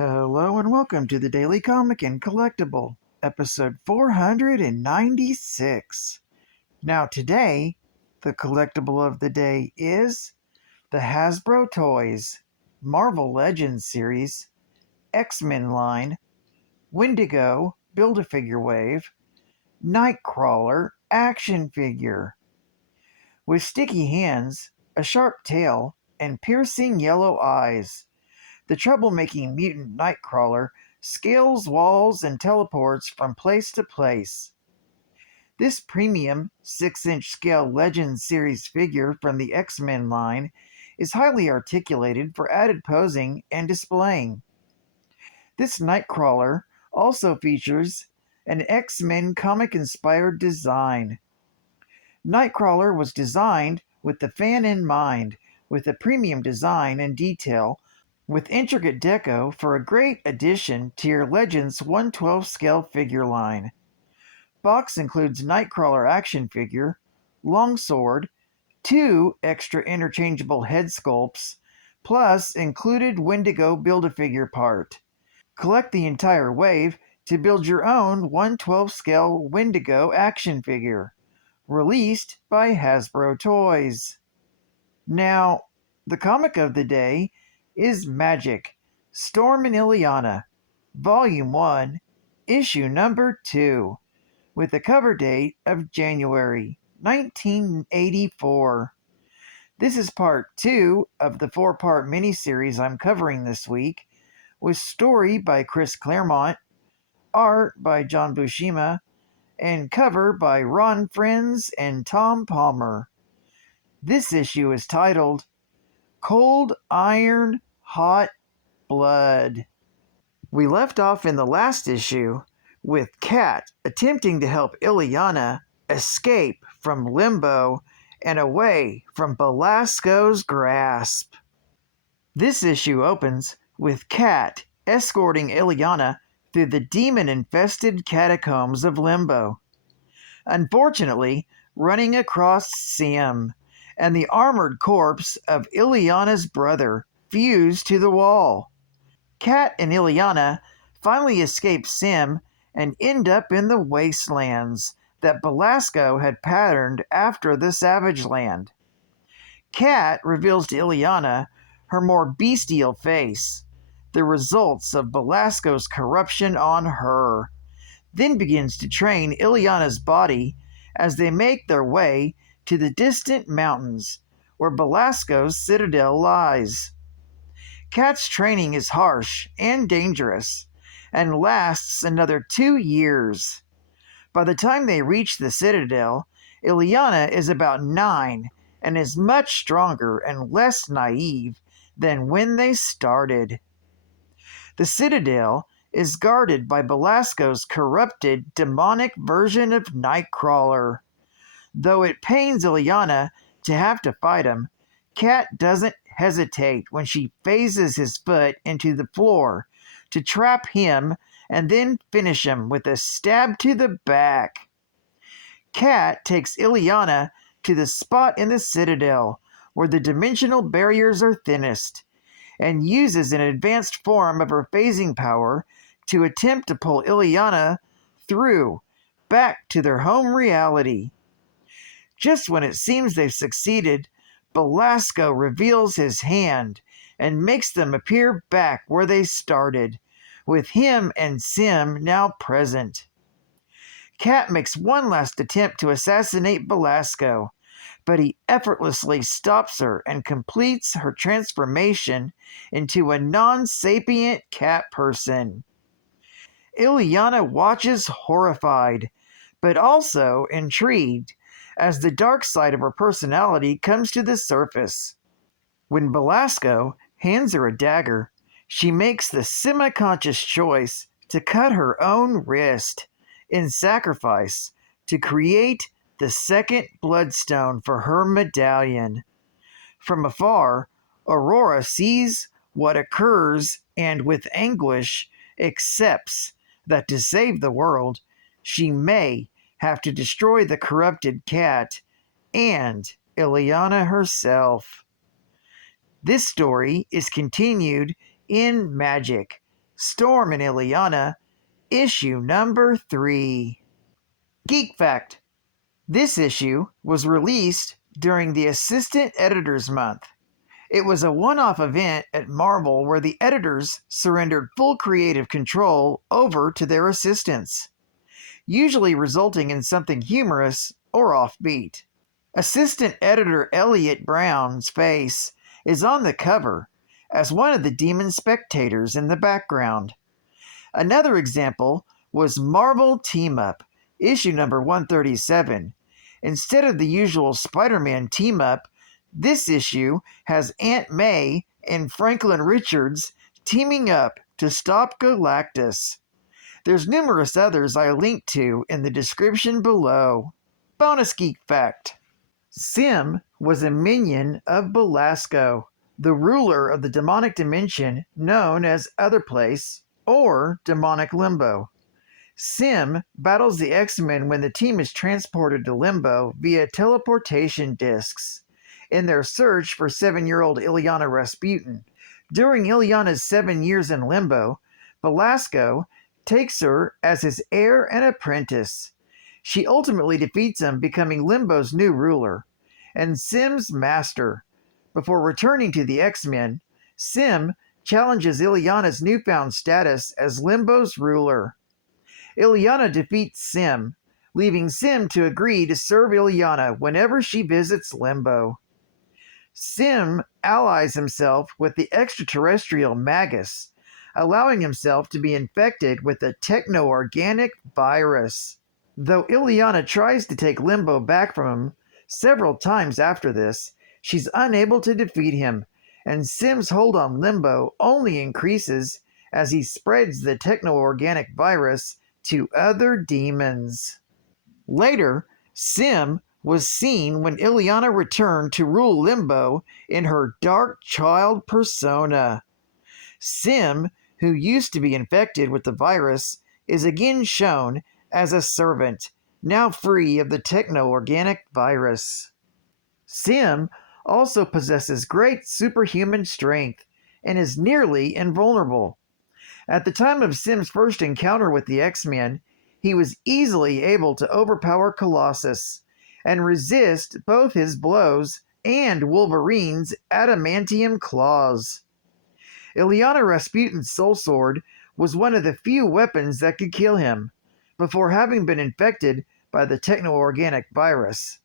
Hello and welcome to the Daily Comic and Collectible, episode 496. Now today, the collectible of the day is the Hasbro Toys Marvel Legends series, X-Men line, Wendigo Build-A-Figure Wave, Nightcrawler action figure. With sticky hands, a sharp tail, and piercing yellow eyes, the troublemaking mutant Nightcrawler scales walls and teleports from place to place. This premium 6-inch scale Legends series figure from the X-Men line is highly articulated for added posing and displaying. This Nightcrawler also features an X-Men comic-inspired design. Nightcrawler was designed with the fan in mind, with a premium design and detail with intricate deco for a great addition to your Legends 1/12 scale figure line. Box includes Nightcrawler action figure, longsword, 2 extra interchangeable head sculpts, plus included Wendigo Build-A-Figure part. Collect the entire wave to build your own 1/12 scale Wendigo action figure. Released by Hasbro Toys. Now, the comic of the day is Magik, Storm and Illyana, Volume 1, Issue Number 2, with a cover date of January 1984. This is part 2 of the 4-part miniseries I'm covering this week, with story by Chris Claremont, art by John Buscema, and cover by Ron Friends and Tom Palmer. This issue is titled Cold Iron Hot Blood. We left off in the last issue with Kat attempting to help Illyana escape from limbo and away from Belasco's grasp. This issue opens with Kat escorting Illyana through the demon-infested catacombs of Limbo. Unfortunately, running across Sim and the armored corpse of Illyana's brother fused to the wall. Kat and Illyana finally escape Sim and end up in the wastelands that Belasco had patterned after the Savage Land. Kat reveals to Illyana her more bestial face, the results of Belasco's corruption on her, then begins to train Illyana's body as they make their way to the distant mountains where Belasco's citadel lies. Kat's training is harsh and dangerous and lasts another 2 years. By the time they reach the citadel, Illyana is about 9 and is much stronger and less naive than when they started. The citadel is guarded by Belasco's corrupted, demonic version of Nightcrawler. Though it pains Illyana to have to fight him, Kat doesn't hesitate when she phases his foot into the floor to trap him and then finish him with a stab to the back. Kat takes Illyana to the spot in the citadel where the dimensional barriers are thinnest, and uses an advanced form of her phasing power to attempt to pull Illyana through back to their home reality. Just when it seems they've succeeded, Belasco reveals his hand and makes them appear back where they started, with him and Sim now present. Kat makes one last attempt to assassinate Belasco, but he effortlessly stops her and completes her transformation into a non-sapient cat person. Illyana watches horrified, but also intrigued, as the dark side of her personality comes to the surface. When Belasco hands her a dagger, she makes the semi-conscious choice to cut her own wrist in sacrifice to create the second bloodstone for her medallion. From afar, Aurora sees what occurs and with anguish accepts that to save the world, she may have to destroy the corrupted cat and Illyana herself. This story is continued in Magik, Storm and Illyana, issue number 3. Geek Fact: this issue was released during the Assistant Editors Month. It was a one-off event at Marvel where the editors surrendered full creative control over to their assistants, usually resulting in something humorous or offbeat. Assistant editor Elliot Brown's face is on the cover as one of the demon spectators in the background. Another example was Marvel Team Up, issue number 137. Instead of the usual Spider-Man team up, this issue has Aunt May and Franklin Richards teaming up to stop Galactus. There's numerous others I linked to in the description below. Bonus Geek Fact: Sim was a minion of Belasco, the ruler of the demonic dimension known as Other Place or Demonic Limbo. Sim battles the X-Men when the team is transported to Limbo via teleportation discs in their search for 7-year-old Illyana Rasputin. During Illyana's 7 years in Limbo, Belasco takes her as his heir and apprentice. She ultimately defeats him, becoming Limbo's new ruler and Sim's master. Before returning to the X-Men, Sim challenges Illyana's newfound status as Limbo's ruler. Illyana defeats Sim, leaving Sim to agree to serve Illyana whenever she visits Limbo. Sim allies himself with the extraterrestrial Magus, allowing himself to be infected with a techno-organic virus. Though Illyana tries to take Limbo back from him several times after this, she's unable to defeat him, and Sim's hold on Limbo only increases as he spreads the techno-organic virus to other demons. Later, Sim was seen when Illyana returned to rule Limbo in her Dark Child persona. Sim, who used to be infected with the virus, is again shown as a servant, now free of the techno-organic virus. Sim also possesses great superhuman strength and is nearly invulnerable. At the time of Sim's first encounter with the X-Men, he was easily able to overpower Colossus and resist both his blows and Wolverine's adamantium claws. Illyana Rasputin's soul sword was one of the few weapons that could kill him, before having been infected by the techno-organic virus.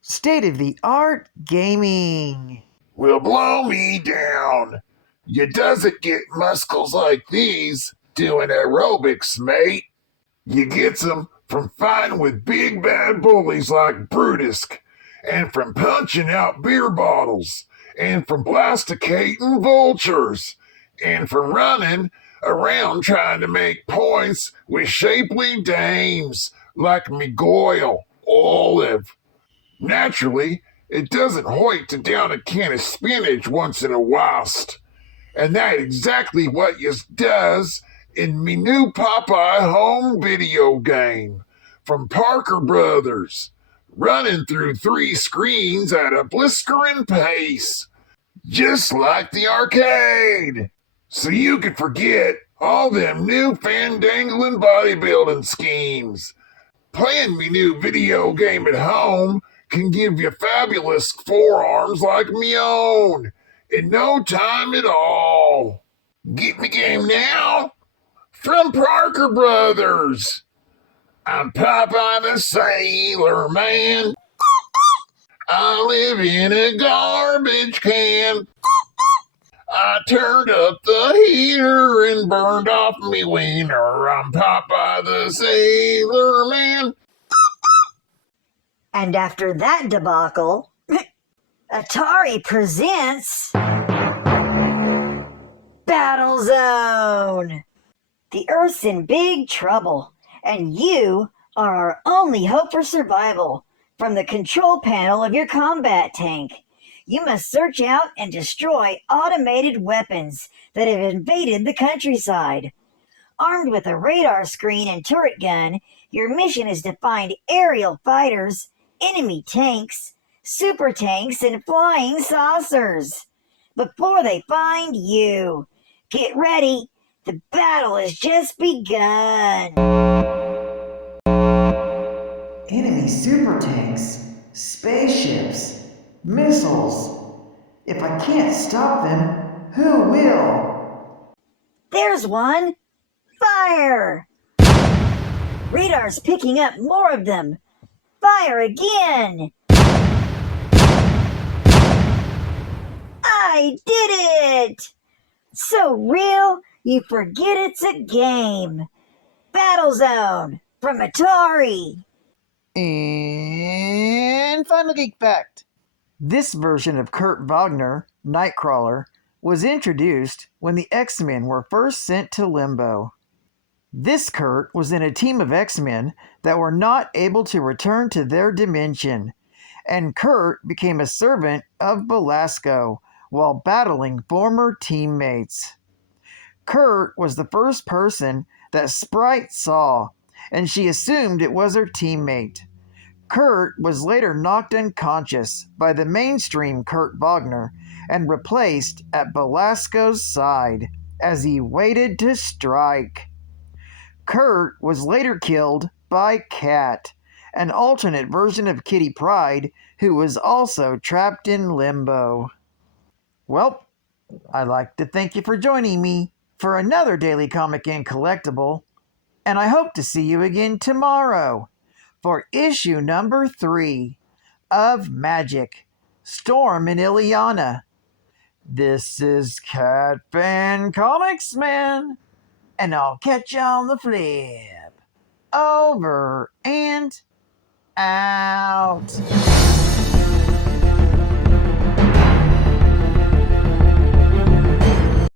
State-of-the-art gaming. Well, blow me down. You doesn't get muscles like these doing aerobics, mate. You gets 'em from fighting with big bad bullies like Brutus, and from punching out beer bottles, and from blasticating vultures, and from running around trying to make points with shapely dames like Miguel Olive. Naturally, it doesn't hoit to down a can of spinach once in a whilst. And that's exactly what yous does in me new Popeye home video game from Parker Brothers, running through 3 screens at a blistering pace, just like the arcade. So you can forget all them new fandangling bodybuilding schemes. Playing me new video game at home can give you fabulous forearms like me own in no time at all. Get me game now from Parker Brothers. I'm Popeye the Sailor Man. I live in a garbage can. I turned up the heater and burned off me wiener. I'm Popeye the Sailor Man. And after that debacle, Atari presents Battle Zone. The Earth's in big trouble, and you are our only hope for survival. From the control panel of your combat tank, you must search out and destroy automated weapons that have invaded the countryside. Armed with a radar screen and turret gun, your mission is to find aerial fighters, enemy tanks, super tanks, and flying saucers before they find you. Get ready, The battle has just begun. Enemy super tanks, spaceships, missiles. If I can't stop them, who will? There's one. Fire! Radar's picking up more of them. Fire again! I did it! So real, you forget it's a game. Battlezone from Atari. And final geek fact. This version of Kurt Wagner, Nightcrawler, was introduced when the X-Men were first sent to Limbo. This Kurt was in a team of X-Men that were not able to return to their dimension, and Kurt became a servant of Belasco while battling former teammates. Kurt was the first person that Sprite saw, and she assumed it was her teammate. Kurt was later knocked unconscious by the mainstream Kurt Wagner and replaced at Belasco's side as he waited to strike. Kurt was later killed by Cat, an alternate version of Kitty Pryde who was also trapped in Limbo. Well, I'd like to thank you for joining me for another Daily Comic and Collectible, and I hope to see you again tomorrow for issue number 3 of Magik, Storm in Illyana. This is Cat Fan Comics Man, and I'll catch you on the flip. Over and out.